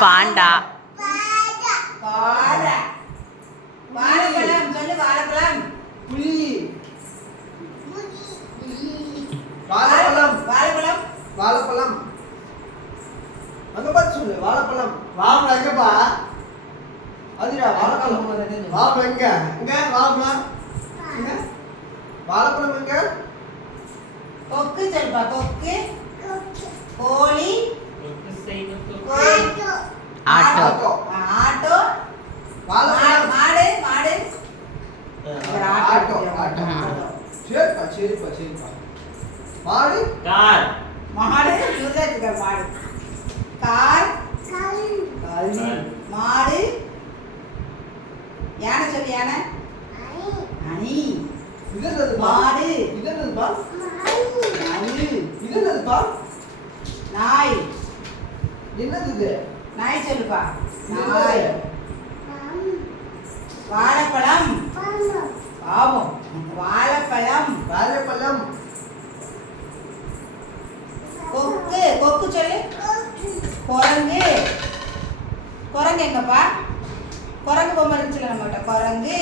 பாண்டா. வாழைப்பழம் சொல்லு. வாழைப்பழம். புலி. வாழைப்பழம். வாழைப்பழம். வாழைப்பழம். அங்க பார்த்து சொல்லு. வாழைப்பழம். வாழைப்பழம் எங்கப்பா? அதுடா வாழைப்பழம். வாழைப்பழம் எங்க? இங்க வாழைப்பழம். இங்க வாழைப்பழம் எங்க? கொக்கு சொல்லுப்பா. கொக்கு. கோழி. ஆட்டோ. ஆட்டோ. வாழைப்பழம். மாடு. மாடு. ஆட்டோ. ஆட்டோ. சரிப்பா சரிப்பா சரிப்பா. மாடு. கார். மாடு. யூதத்துக்கு மாடு. கார். மாடு. யானை சொல்லு. யானை. அணி. இது என்னதுப்பா? மாடு. இது என்னதுப்பா? அணி. இது என்னதுப்பா? நாய். என்னது இது? நாய் சொல்லுப்பா. இது நாய். என்னது? வாழைப்பழம். பாவம். வாழைப்பழம். வாழைப்பழம். கொக்கு. கொக்கு சொல்லு. குரங்கு. குரங்கு எங்கப்பா? குரங்கு பொம்மை இருந்துச்சுல நம்மகிட்ட. குரங்கு.